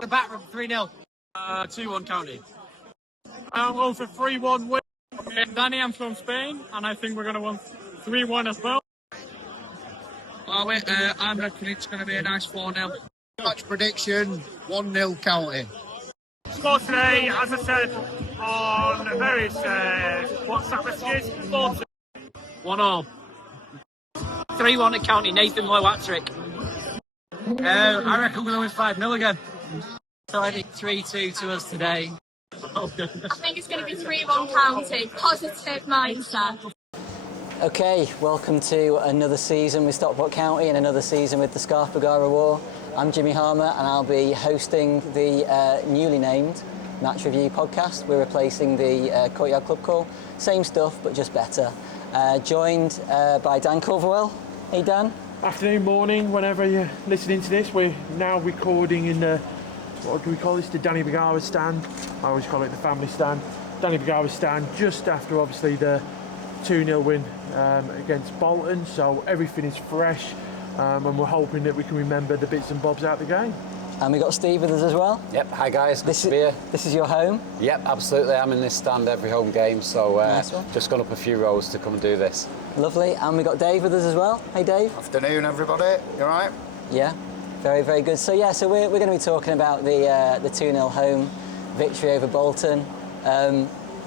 The back room 3-0. 2-1 County. I'll go for 3-1 win. Danny, I'm from Spain, and I think we're going to win 3-1 as well. I reckon it's going to be a nice 4-0. Match prediction, 1-0 County. Score today, as I said, on various WhatsApp messages, 4-2. 1-all. 3-1 at County, Nathan Lowe hat-trick. I reckon we're going to win 5-0 again. So I think 3-2 to us today. I think it's going to be 3-1 County. Positive mindset. Okay, welcome to another season with Stockport County and another season with the Scarf Bagara War. I'm Jimmy Harmer and I'll be hosting the newly named Match Review podcast. We're replacing the Courtyard Club Call. Same stuff, but just better. Joined by Dan Culverwell. Hey Dan. Afternoon, morning, whenever you're listening to this. We're now recording in the, what do we call this, the Danny Bagara stand. I always call it the family stand. Danny Bagara stand just after obviously the 2-0 win against Bolton, so everything is fresh and we're hoping that we can remember the bits and bobs out the game. And we got Steve with us as well. Yep, hi guys, This is your home? Yep, absolutely, I'm in this stand every home game, so Nice one. just gone up a few rows to come and do this. Lovely. And we got Dave with us as well. Hey Dave. Afternoon everybody, you alright? Yeah, very, very good. So yeah, so we're going to be talking about the 2-0 home victory over Bolton.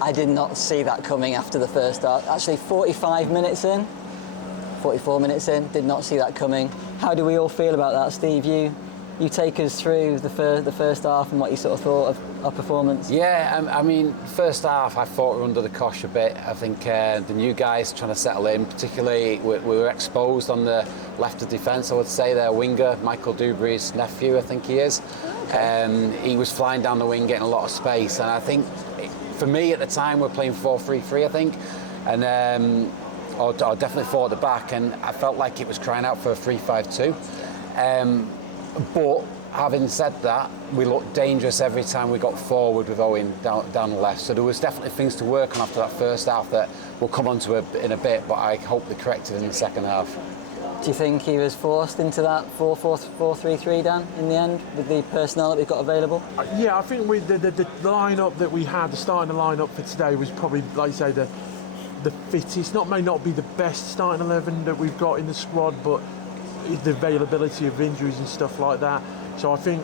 I did not see that coming after the first half. Actually, 44 minutes in, did not see that coming. How do we all feel about that, Steve? You take us through the first half and what you sort of thought of our performance. Yeah, I mean, first half I thought we were under the cosh a bit. I think the new guys trying to settle in, particularly we were exposed on the left of defence, I would say. Their winger, Michael Dubry's nephew, I think he is. Okay. He was flying down the wing, getting a lot of space, and I think for me at the time we're playing 4-3-3, I think, and or definitely 4 at the back, and I felt like it was crying out for a 3-5-2. But having said that, we looked dangerous every time we got forward with Owen down the left. So there was definitely things to work on after that first half that we'll come on to in a bit, but I hope they corrected in the second half. Do you think he was forced into that 4-4-3-3, Dan, in the end, with the personnel that we've got available? Yeah, I think with the line-up that we had, the starting line-up for today was probably, like you say, the fittest. May not be the best starting 11 that we've got in the squad, but the availability of injuries and stuff like that. So I think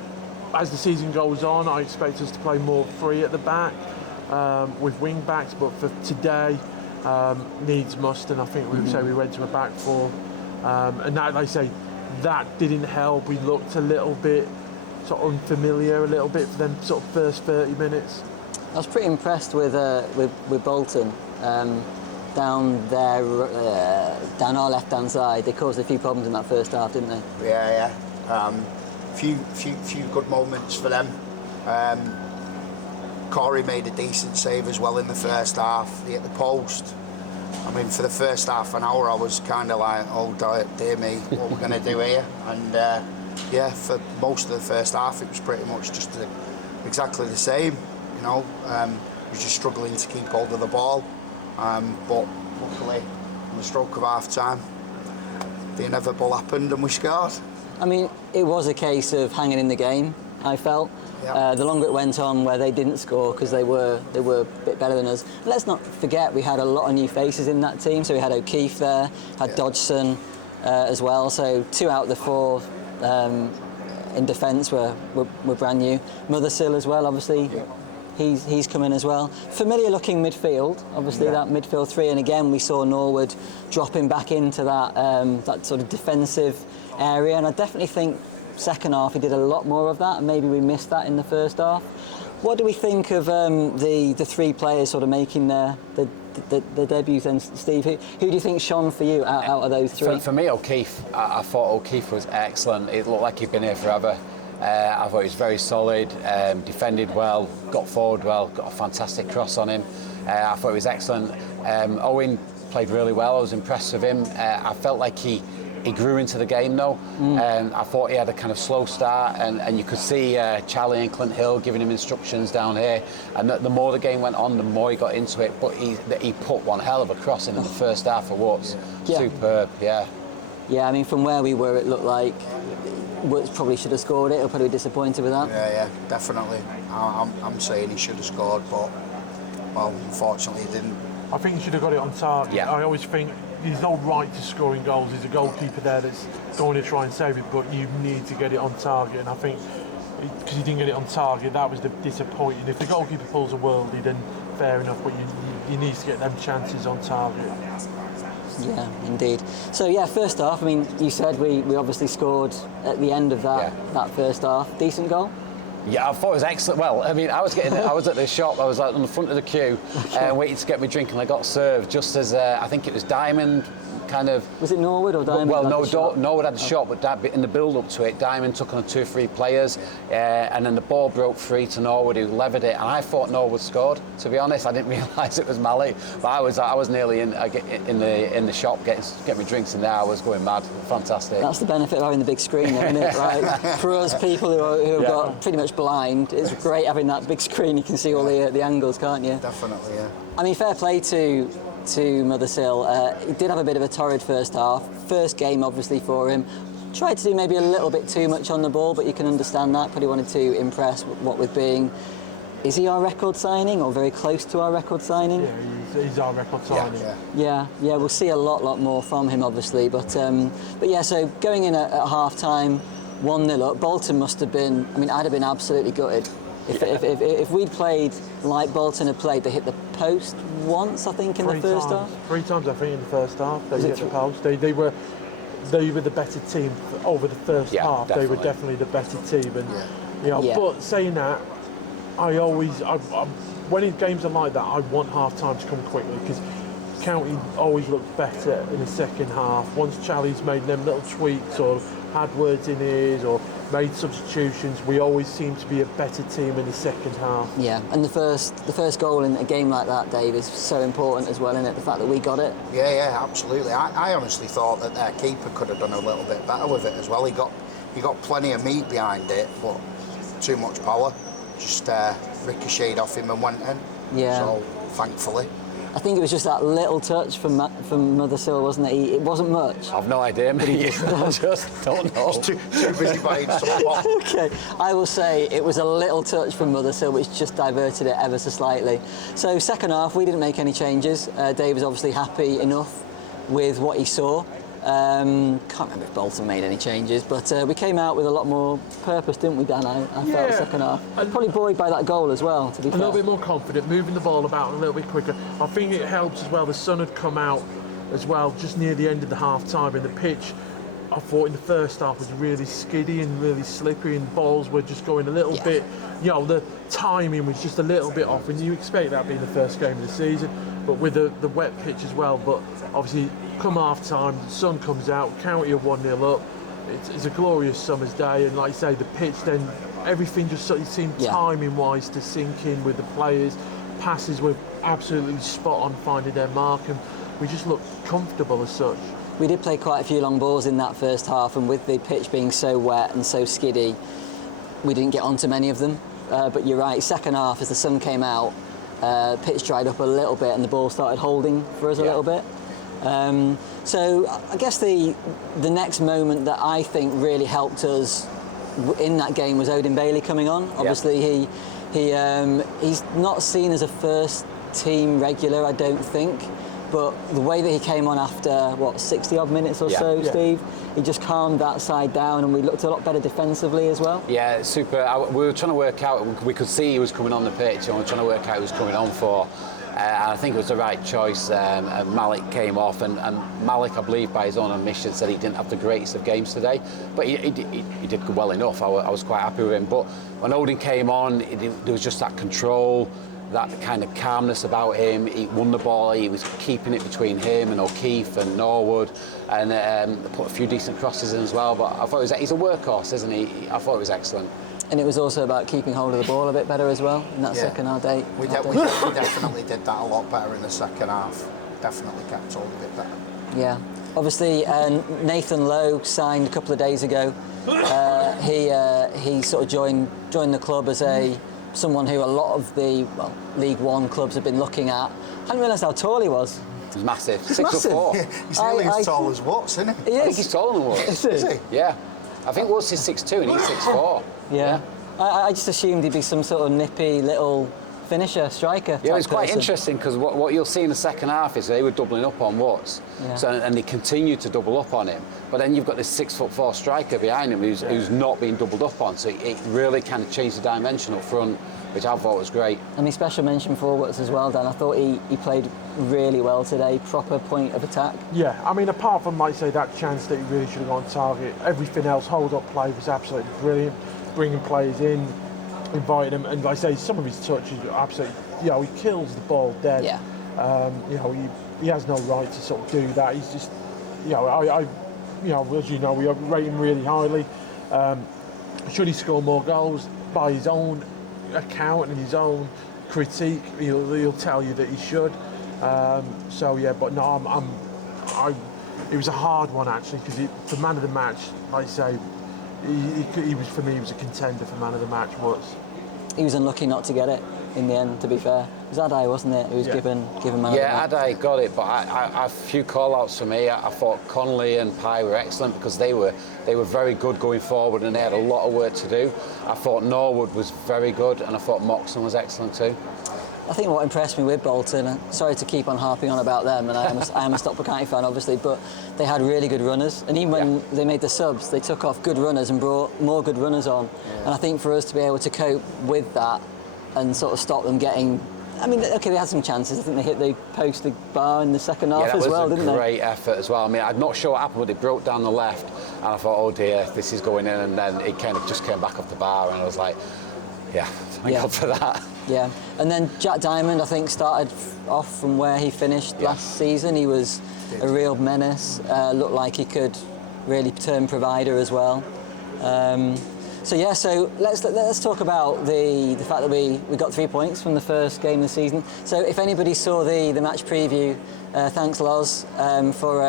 as the season goes on, I expect us to play more free at the back with wing backs, but for today, needs must, and I think we would say we went to a back 4. And that, like I say, that didn't help. We looked a little bit sort of unfamiliar, a little bit for them sort of first 30 minutes. I was pretty impressed with Bolton. Down there, down our left-hand side, they caused a few problems in that first half, didn't they? Yeah. Few good moments for them. Corey made a decent save as well in the first half. He hit the post. I mean, for the first half an hour, I was kind of like, oh dear me, what are we going to do here? And yeah, for most of the first half, it was pretty much just exactly the same. You know, we were just struggling to keep hold of the ball. But luckily, on the stroke of half time, the inevitable happened and we scored. I mean, it was a case of hanging in the game, I felt. Yep. The longer it went on, where they didn't score because they were a bit better than us. And let's not forget we had a lot of new faces in that team. So we had O'Keefe there, had Dodgson as well. So 2 out of the 4 in defence were brand new. Mothersill as well, obviously. Yep. He's come in as well. Familiar looking midfield, obviously, that midfield 3, and again we saw Norwood dropping back into that sort of defensive area, and I definitely think second half he did a lot more of that, and maybe we missed that in the first half. What do we think of the 3 players sort of making their debuts? And Steve, who do you think shone for you out of those 3? For me, O'Keefe. I thought O'Keefe was excellent. It looked like he'd been here forever. I thought he was very solid, defended well, got forward well, got a fantastic cross on him. I thought he was excellent. Owen played really well. I was impressed with him. I felt like he grew into the game though. I thought he had a kind of slow start, and you could see Charlie and Clint Hill giving him instructions down here. And the more the game went on, the more he got into it. But he put one hell of a cross in the first half of what's superb. Yeah. Yeah, I mean, from where we were, it looked like probably should have scored it. He'll probably be disappointed with that. Yeah, definitely. I'm saying he should have scored, but well, unfortunately he didn't. I think he should have got it on target. Yeah. I always think there's no right to scoring goals. There's a goalkeeper there that's going to try and save it, but you need to get it on target. And I think because he didn't get it on target, that was the disappointing. If the goalkeeper pulls a worldie, then fair enough, but you need to get them chances on target. Yeah, indeed. So yeah, first half, I mean, you said we obviously scored at the end of that first half. Decent goal? Yeah, I thought it was excellent. Well, I mean, I was at the shop, I was like on the front of the queue, waiting to get my drink, and I got served just as I think it was Diamond kind of. Was it Norwood or Diamond? Well, no, Norwood had the shot, but in the build-up to it, Diamond took on 2 or 3 players, and then the ball broke free to Norwood, who levered it, and I thought Norwood scored. To be honest, I didn't realise it was Malik, but I was nearly in the shop getting my drinks in there. I was going mad. Fantastic. That's the benefit of having the big screen, isn't it? Like, for us people who have got pretty much blind, it's great having that big screen. You can see all the angles, can't you? Definitely, yeah. I mean, fair play to Mothersill. He did have a bit of a torrid first half. First game, obviously, for him. Tried to do maybe a little bit too much on the ball, but you can understand that. Probably wanted to impress, what with being... Is he our record signing, or very close to our record signing? Yeah, he's our record signing. Yeah, we'll see a lot more from him, obviously. But yeah, so going in at half-time, 1-0 up, Bolton must have been... I mean, I'd have been absolutely gutted. If we'd played like Bolton had played, they hit the post once, I think, in the first half. 3 times, I think, in the first half. They hit the post. They were the better team over the first half. Definitely. They were definitely the better team. And but saying that, I when in games are like that, I want half time to come quickly, because County always looked better in the second half. Once Charlie's made them little tweaks or had words in ears or made substitutions, we always seem to be a better team in the second half. Yeah, and the first goal in a game like that, Dave, is so important as well, isn't it? The fact that we got it. Yeah, absolutely. I honestly thought that their keeper could have done a little bit better with it as well. He got plenty of meat behind it, but too much power. Just ricocheted off him and went in. Yeah. So thankfully. I think it was just that little touch from Mothersill, wasn't it? It wasn't much. I've no idea, mate. I just don't know. Too busy buying somewhat. Okay, I will say it was a little touch from Mothersill, which just diverted it ever so slightly. So second half, we didn't make any changes. Dave was obviously happy enough with what he saw. Can't remember if Bolton made any changes, but we came out with a lot more purpose, didn't we, Dan? I felt second half. Probably buoyed by that goal as well, to be fair. A little bit more confident, moving the ball about a little bit quicker. I think it helps as well. The sun had come out as well just near the end of the half time, and the pitch, I thought in the first half, was really skiddy and really slippery, and balls were just going a little bit, the timing was just a little bit off, and you expect that being the first game of the season, but with the wet pitch as well. But obviously, come half time, the sun comes out, County are 1-0 up. It's a glorious summer's day, and like I say, the pitch, then everything just sort of seemed timing wise to sink in with the players. Passes were absolutely spot on finding their mark, and we just looked comfortable as such. We did play quite a few long balls in that first half, and with the pitch being so wet and so skiddy, we didn't get onto many of them. But you're right, second half, as the sun came out, pitch dried up a little bit and the ball started holding for us a little bit. So I guess the next moment that I think really helped us in that game was Odin Bailey coming on. Obviously, he's not seen as a first team regular, I don't think. But the way that he came on after, 60 odd minutes or so, Steve, he just calmed that side down, and we looked a lot better defensively as well. Yeah, super. We were trying to work out, we could see he was coming on the pitch, and we were trying to work out who he was coming on for. And I think it was the right choice. Malik came off, and Malik, I believe, by his own admission, said he didn't have the greatest of games today. But he did well enough. I was quite happy with him. But when Odin came on, there was just that control, that kind of calmness about him. He won the ball, he was keeping it between him and O'Keefe and Norwood, and put a few decent crosses in as well. But I thought he's a workhorse, isn't he? I thought it was excellent. And it was also about keeping hold of the ball a bit better as well in that second half. We definitely did that a lot better in the second half. Definitely kept hold of it better. Yeah. Obviously, Nathan Lowe signed a couple of days ago. He sort of joined the club as someone who a lot of the League One clubs have been looking at. I hadn't realised how tall he was. He's massive. He's 6'4". Yeah, he's nearly as tall as Watts, isn't he? He is. I think he's taller than Watts. Is he? Yeah. I think Woods is 6'2" and he's 6'4". Yeah. I just assumed he'd be some sort of nippy little finisher, striker. Yeah, it's quite person. interesting because what you'll see in the second half is they were doubling up on Woods, and they continued to double up on him. But then you've got this 6'4" striker behind him who's not being doubled up on, so it really kind of changed the dimension up front, which I thought was great. I mean, special mention for Woods as well, Dan. I thought he played really well today, proper point of attack. Yeah, I mean, apart from, like say, that chance that he really should have gone target, everything else, hold-up play was absolutely brilliant. Bringing players in, inviting them, and like I say, some of his touches are absolutely, he kills the ball dead. Yeah. He has no right to sort of do that. He's just, as we rate him really highly. Should he score more goals? By his own account and his own critique, he'll tell you that he should. But no, it was a hard one actually, because for man of the match, like I say, he was, for me, he was a contender for man of the match. He was unlucky not to get it in the end, to be fair. It was Adai, wasn't it, who was given man of the match? Yeah, Adai got it, but I a few call-outs for me. I thought Connolly and Pye were excellent because they were very good going forward and they had a lot of work to do. I thought Norwood was very good and I thought Moxon was excellent too. I think what impressed me with Bolton, sorry to keep on harping on about them, and I am a Stockport County fan obviously, but they had really good runners, and even when they made the subs, they took off good runners and brought more good runners on. And I think for us to be able to cope with that and sort of stop them getting, I mean, okay, they had some chances. I think they hit the post bar in the second half as well, didn't they? That was a great effort as well. I mean, I'm not sure what happened, but it broke down the left, and I thought, oh dear, this is going in, and then it kind of just came back off the bar, and I was like, thank God for that. Yeah, and then Jack Diamond, I think, started off from where he finished last season. He was a real menace, looked like he could really turn provider as well. So let's talk about the fact that we got 3 points from the first game of the season. So if anybody saw the match preview, thanks Loz for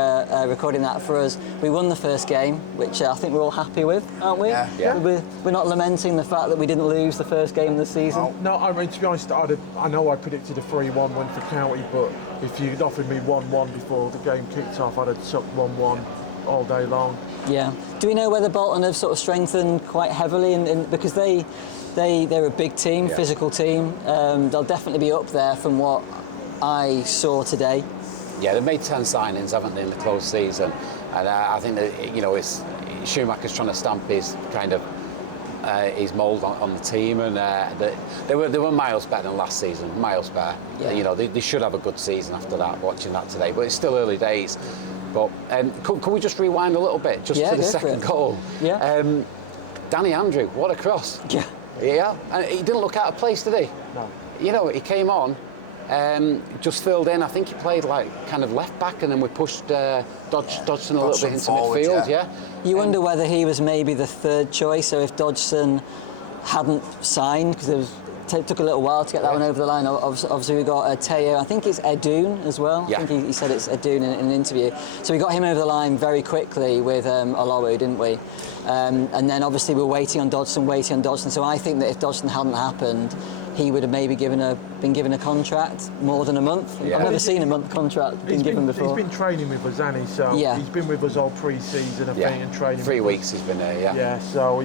recording that for us. We won the first game, which I think we're all happy with, aren't we? Yeah. We're not lamenting the fact that we didn't lose the first game of the season. No, I mean, to be honest, I know I predicted a 3-1 win for County, but if you'd offered me 1-1 before the game kicked off, I'd have took 1-1 all day long. Yeah. Do we know whether Bolton have sort of strengthened quite heavily because they're a big team, physical team. They'll definitely be up there from what I saw today. Yeah, they've made 10 signings, haven't they, in the close season? And I think that, it's Schumacher's trying to stamp his kind of his mould on the team, and they were miles better than last season, miles better. Yeah. They should have a good season after that, watching that today, but it's still early days. But could we just rewind a little bit, just to the second goal? Yeah. Danny Andrew, what a cross. Yeah. Yeah, and he didn't look out of place, did he? No. He came on, just filled in. I think he played like kind of left back, and then we pushed Dodgson a little bit into forward, midfield. You wonder whether he was maybe the third choice, so if Dodgson hadn't signed, because it took a little while to get that one over the line. Obviously we got Teo, I think it's Edun as well. Yeah. I think he said it's Edun in an interview. So we got him over the line very quickly with Olowu, didn't we? And then obviously we're waiting on Dodgson. So I think that if Dodgson hadn't happened, he would have maybe been given a contract more than a month. Yeah. I've never seen a month contract been given before. He's been training with us, hasn't he? So he's been with us all pre-season, I think, and training. 3 weeks he's been there. Yeah. So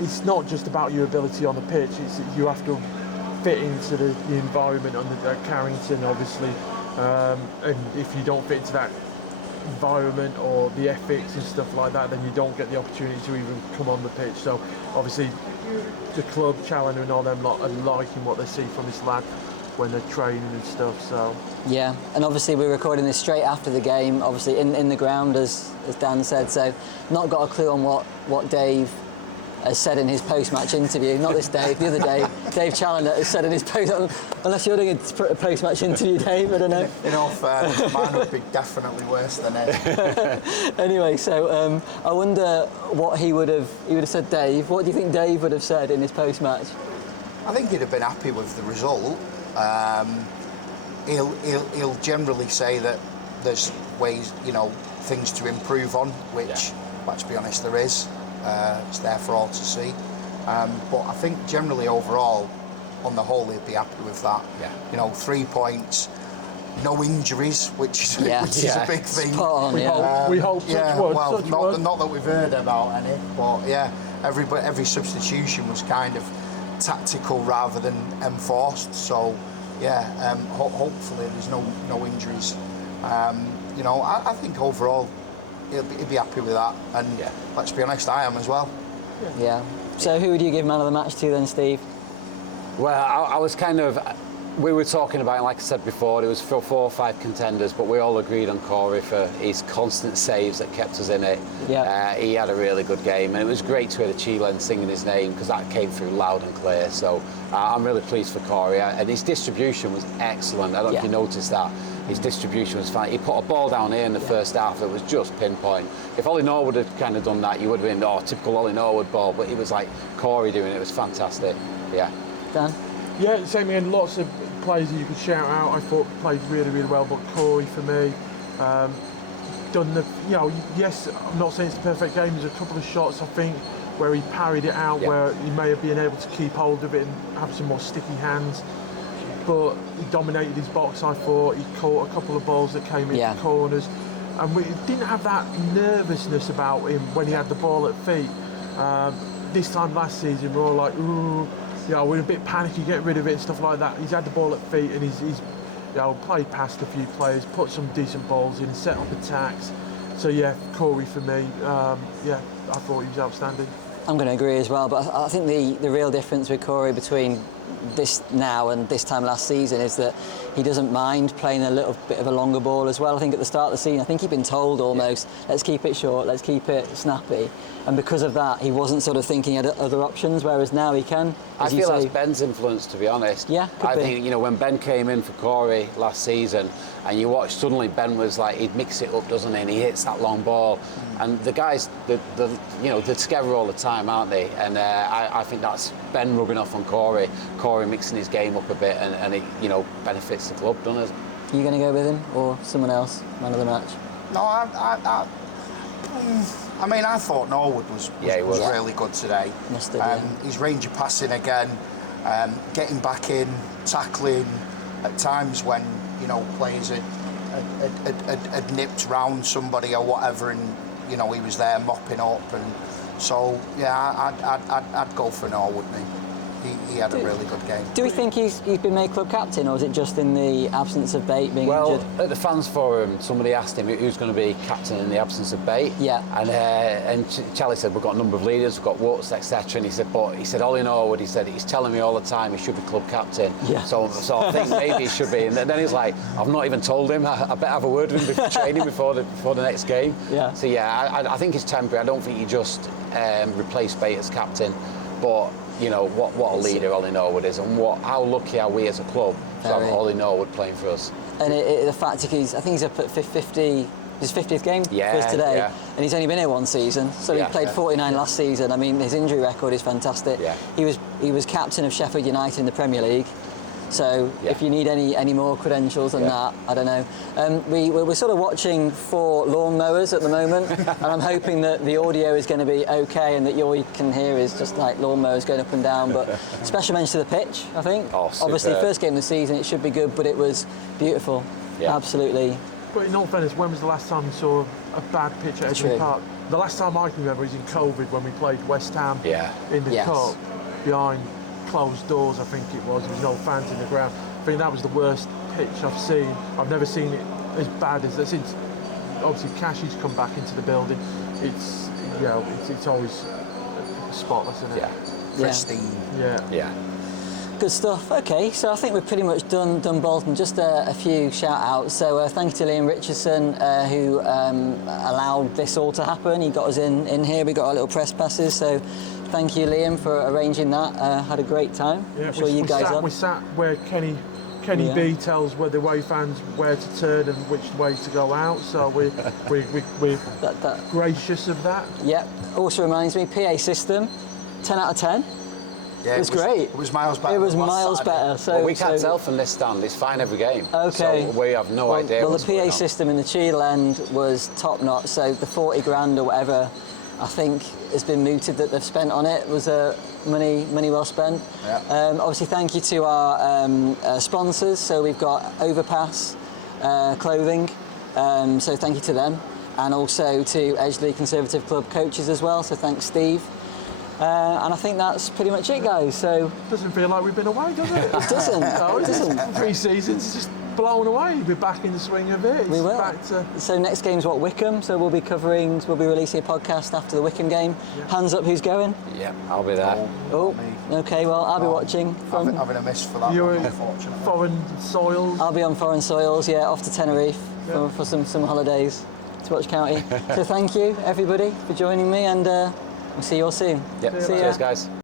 it's not just about your ability on the pitch. You have to fit into the environment under Carrington, obviously. And if you don't fit into that environment or the ethics and stuff like that, then you don't get the opportunity to even come on the pitch. So obviously the club, Challenger and all them lot are liking what they see from this lad when they're training and stuff. So yeah, and obviously we're recording this straight after the game, obviously in the ground as Dan said, so not got a clue on what Dave has said in his post-match interview. Not this Dave, the other Dave. Dave Challenger has said in his unless you're doing a post-match interview, Dave, I don't know. In all fairness, mine would be definitely worse than it. Anyway, so I wonder what he would have said. Dave, what do you think Dave would have said in his post-match? I think he'd have been happy with the result. He'll generally say that there's ways, things to improve on, which, let's be honest, there is. It's there for all to see. But I think generally overall, on the whole, he'd be happy with that. 3 points. no injuries, which is a big thing. Spot on, We hope Yeah, such wood, well, such wood. not that we've heard about any, but yeah, every substitution was kind of tactical rather than enforced. So yeah, hopefully there's no injuries. You know, I think overall he'll be happy with that, and let's be honest, I am as well. Yeah. So who would you give man of the match to then, Steve? Well, I was kind of. We were talking about, like I said before, there was 4 or 5 contenders, but we all agreed on Corey for his constant saves that kept us in it. Yeah. He had a really good game, and it was great to hear the Chilean singing his name because that came through loud and clear. So I'm really pleased for Corey, and his distribution was excellent. I don't know if you noticed that. His distribution was fine. He put a ball down here in the first half that was just pinpoint. If Ollie Norwood had kind of done that, you would have been, typical Ollie Norwood ball, but he was like Corey doing it. It was fantastic. Yeah. Dan? Yeah, same again. Lots of players that you could shout out. I thought played really, really well, but Corey for me, done the. You know, yes, I'm not saying it's the perfect game. There's a couple of shots I think where he parried it out, where he may have been able to keep hold of it and have some more sticky hands. But he dominated his box. I thought he caught a couple of balls that came into corners, and we didn't have that nervousness about him when he had the ball at feet. This time last season, we were all like, ooh. You know, we're a bit panicky, get rid of it and stuff like that. He's had the ball at feet and he's you know, played past a few players, put some decent balls in, set up attacks. So yeah, Corey for me, yeah, I thought he was outstanding. I'm going to agree as well, but I think the real difference with Corey between this now and this time last season is that he doesn't mind playing a little bit of a longer ball as well. I think at the start of the season, I think he'd been told almost, let's keep it short, let's keep it snappy. And because of that, he wasn't sort of thinking of other options, whereas now he can. I feel that's Ben's influence, to be honest. Yeah, I think, you know, when Ben came in for Corey last season, and you watch, suddenly Ben was like, he'd mix it up, doesn't he? And he hits that long ball. And the guys, you know, they're together all the time, aren't they? And I think that's Ben rubbing off on Corey, Corey mixing his game up a bit, and it, you know, benefits the club, doesn't it? Are you going to go with him or someone else, man of the match? No, I mean, I thought Norwood was really good today. His range of passing again, getting back in, tackling at times when, you know, players had nipped round somebody or whatever, and, you know, he was there mopping up. And so, yeah, I'd go for Norwood, me. He had a really good game. Do we think he's been made club captain, or is it just in the absence of Bate being injured? Well, at the fans forum, somebody asked him who's going to be captain in the absence of Bate. Yeah. And Charlie said, we've got a number of leaders, we've got Woods, etc. And he said, Ollie Norwood, he said, he's telling me all the time he should be club captain. Yeah. So I think maybe he should be. And then he's like, I've not even told him. I better have a word with him before training before the next game. Yeah. So yeah, I think it's temporary. I don't think you just replace Bate as captain, but you know what a leader Ollie Norwood is, and how lucky are we as a club to have Ollie Norwood playing for us. And the fact that I think he's up at 50, his 50th game for us today, and he's only been here one season, so he played 49 last season. I mean, his injury record is fantastic. Yeah. He was captain of Sheffield United in the Premier League. So if you need any more credentials than that, I don't know. We're sort of watching 4 lawnmowers at the moment, and I'm hoping that the audio is going to be okay and that all you can hear is just like lawnmowers going up and down. But special mention to the pitch, I think. Oh, obviously, first game of the season, it should be good, but it was beautiful. Yeah. Absolutely. But in all fairness, when was the last time you saw a bad pitch at Edgeley Park? The last time I can remember is in COVID when we played West Ham in the Cup behind closed doors, I think it was. There was no fans in the ground. I think that was the worst pitch I've seen. I've never seen it as bad as that since obviously Cashy's come back into the building. It's, you know, it's always spotless, isn't it? Yeah. Pristine. Yeah. Good stuff. Okay, so I think we've pretty much done Bolton. Just a few shout-outs. So thank you to Liam Richardson who allowed this all to happen. He got us in here. We got our little press passes. So thank you, Liam, for arranging that. Had a great time. Yeah, I'm sure you guys have. We sat where Kenny B tells where the away fans where to turn and which way to go out. So we're gracious of that. Yeah. Also reminds me, PA system, 10 out of 10. Yeah, it was great. It was miles better. It was miles better. So we can't tell from this stand. It's fine every game. Okay. So we have no idea. Well, the PA system in the Cheadle end was top notch. So the 40 grand or whatever, I think, has been mooted that they've spent on it was money well spent. Yeah. Obviously, thank you to our sponsors. So we've got Overpass, clothing, so thank you to them, and also to Edgeley Conservative Club coaches as well, so thanks Steve. And I think that's pretty much it, guys. So Doesn't feel like we've been away, does it? it doesn't. No, It doesn't. 3 seasons, it's just blown away. We're back in the swing of it. It's We will. back to... So next game's Wickham. So we'll be releasing a podcast after the Wickham game. Yeah. Hands up, who's going? Yeah, I'll be there. Oh, okay. Well, I'll be watching from. Having a miss for that You're one, in unfortunately. foreign soils. I'll be on foreign soils. Yeah, off to Tenerife for some holidays to watch County. So thank you everybody for joining me, and we'll see you all soon. Yep. See ya. Cheers, guys.